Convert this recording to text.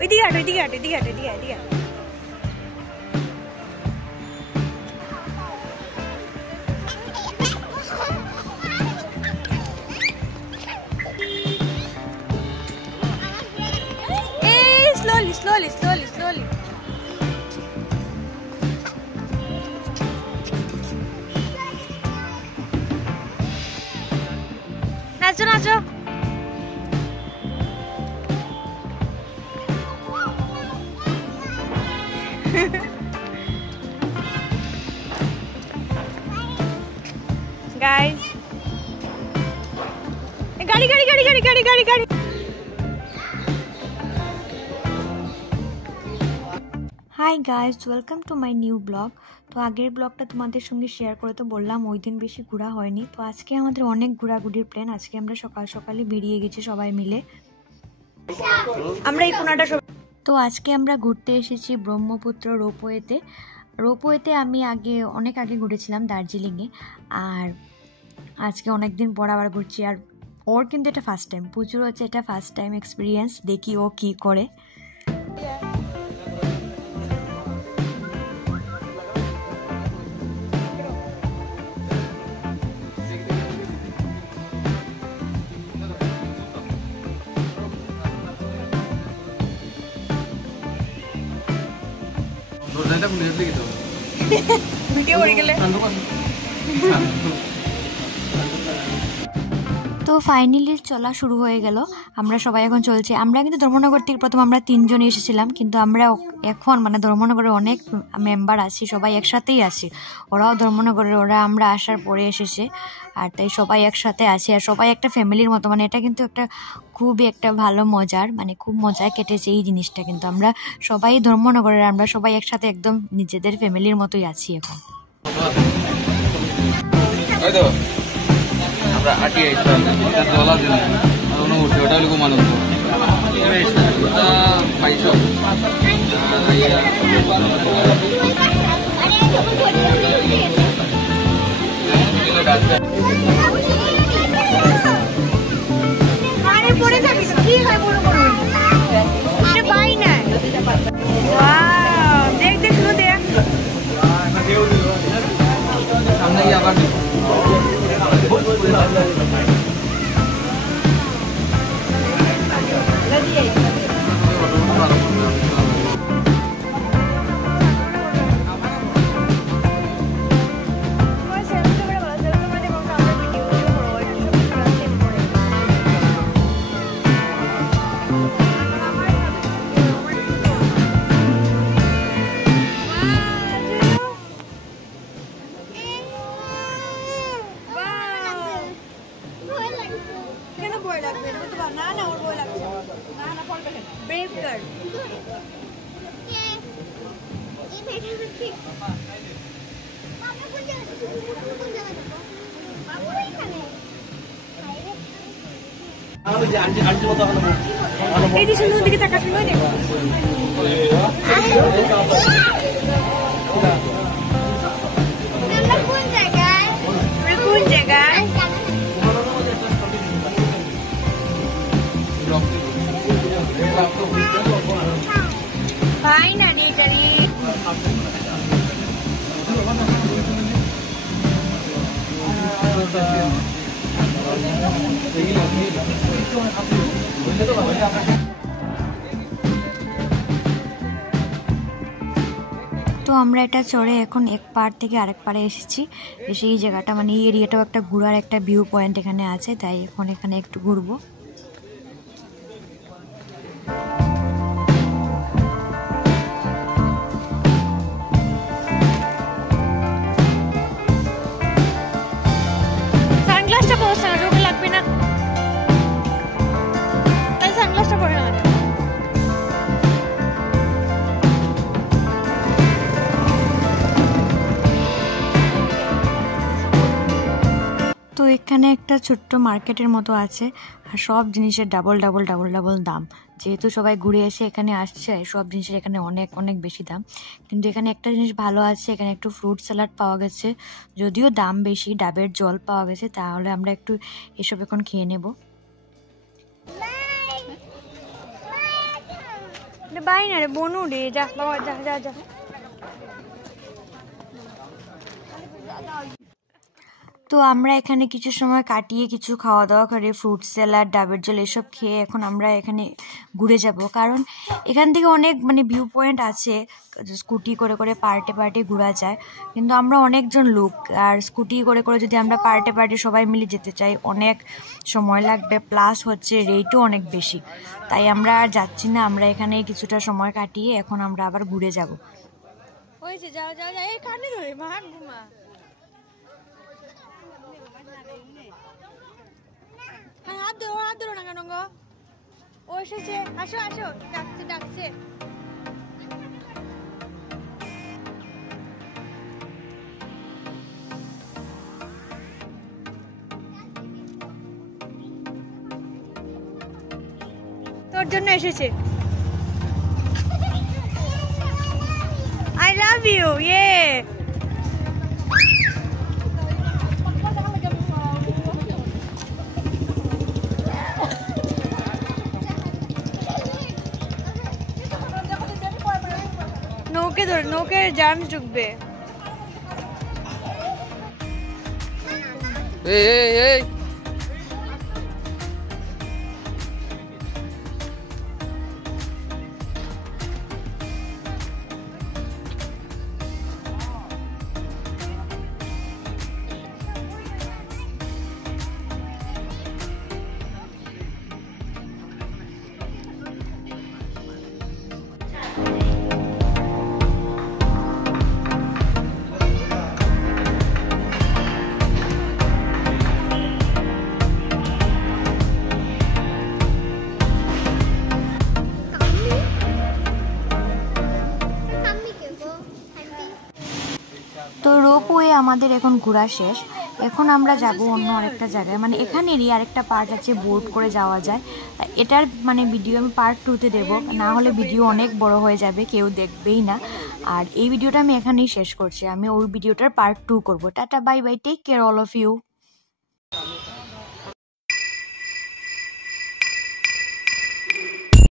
ওইদিকে হাঁটো, ওইদিকে হাঁটো, এদিকে হাঁটো, এদিকে এদিকে slowly, slowly, slowly, slowly. নাচো নাচো। Guys, গাড়ি গাড়ি গাড়ি গাড়ি গাড়ি গাড়ি গাড়ি। Hi guys, welcome to my new blog. তো আগের ব্লগটা তোমাদের সঙ্গে শেয়ার করে তো বললাম ওই দিন বেশি ঘোরা হয়নি। তো আজকে আমাদের অনেক ঘোরাঘুরির প্ল্যান। আজকে আমরা সকাল সকালই বেরিয়ে গেছি সবাই মিলে। আমরা এই কোনাটা তো আজকে আমরা ঘুরতে এসেছি ব্রহ্মপুত্র রোপওয়েতে। রোপওয়েতে আমি অনেক আগে ঘুরেছিলাম দার্জিলিংয়ে, আর আজকে অনেক দিন পর আবার ঘুরছি। আর ওর কিন্তু এটা ফার্স্ট টাইম, প্রচুর হচ্ছে এটা ফার্স্ট টাইম এক্সপিরিয়েন্স। দেখি ও কি করে। তো ফাইনালি চলা শুরু হয়ে গেল। আমরা সবাই এখন চলছে। আমরা কিন্তু ধর্মনগর থেকে প্রথম আমরা 3 জন এসেছিলাম, কিন্তু আমরা এখন ধর্মনগরের অনেক মেম্বার আছি, সবাই একসাথেই আছি। ওরাও ধর্মনগরের, আমরা আসার পরে এসেছে। আর তাই সবাই একসাথে আছি, আর সবাই একটা ফ্যামিলির মতো। এটা কিন্তু খুবই একটা ভালো মজার, খুব মজায় কেটেছে এই জিনিসটা। কিন্তু আমরা সবাই ধর্মনগরের, আমরা সবাই একসাথে একদম নিজেদের ফ্যামিলির মতোই আছি এখন। আমরা আটি আইতাম এটা দলা দিন অনুভূতি ওটা হলো খুব আনন্দ। এটা পাইছো আরে পড়ে যাবি কি হয় বড় বড় এটা পাই না। ওয়াও, দেখ দেখ শুনো দেখ সামনে গিয়ে আবার এই যে সুন্দর দিকে তাকা শুনো রে কোন জায়গায় ভাই না রে জানি তো আমরা এটা চড়ে এখন এক পাড় থেকে আরেক পাড়ে এসেছি। এসে এই জায়গাটা এই এরিয়াটাও একটা ঘোরার একটা ভিউ পয়েন্ট এখানে আছে, তাই এখন এখানে একটু ঘুরবো। সানগ্লাসটা পরছ না, রোগ লাগবে না। তাই সানগ্লাসটা পরে না। তো এখানে একটা ছোট্ট মার্কেটের মতো আছে, আর সব জিনিসের ডাবল ডাবল ডাবল ডাবল দাম। যেহেতু সবাই ঘুরে এসে এখানে আসছে, সব জিনিসের এখানে অনেক অনেক বেশি দাম। কিন্তু এখানে একটা জিনিস ভালো আছে, এখানে একটু ফ্রুট স্যালাড পাওয়া গেছে, যদিও দাম বেশি। ডাবের জল পাওয়া গেছে, তাহলে আমরা একটু এসব এখন খেয়ে নেব। বাইনা রে বনু রে, যা বাবা যা যা যা। তো আমরা এখানে কিছু সময় কাটিয়ে কিছু খাওয়া দাওয়া করে ফ্রুট স্যালাড, ডাবের জল এসব খেয়ে এখন আমরা এখানে ঘুরে যাব, কারণ এখান থেকে অনেক মানে ভিউ পয়েন্ট আছে, স্কুটি করে করে পার্টে পার্টে ঘোরা যায়, কিন্তু আমরা অনেকজন লোক, আর স্কুটি করে করে যদি আমরা পার্টে পার্টে সবাই মিলে যেতে চাই অনেক সময় লাগবে, প্লাস হচ্ছে রেটও অনেক বেশি, তাই আমরা আর যাচ্ছি না। আমরা এখানে কিছুটা সময় কাটিয়ে এখন আমরা আবার ঘুরে যাব। হয়েছে, যাও যাও যাও, এই কানে ধরে মা ঘুমা। হাত ধরো না কেন গো, ও এসেছে, আসো আসো, ডাকছে ডাকছে। তোর জন্য এসেছে। I love you, yeah. নৌকে ধরে, নৌকের জার্মস ঢুকবে। এই এই এই তো রোপওয়ে আমাদের এখন ঘোরা শেষ, এখন আমরা যাব অন্য আরেকটা জায়গায়, মানে এখানেরই আরেকটা পার্ট আছে, বোট করে যাওয়া যায়। এটার মানে ভিডিও আমি পার্ট 2-তে দেবো, না হলে ভিডিও অনেক বড় হয়ে যাবে, কেউ দেখবেই না। আর এই ভিডিওটা আমি এখানেই শেষ করছি, আমি ওই ভিডিওটার পার্ট 2 করবো। Tata, bye bye, take care all of you.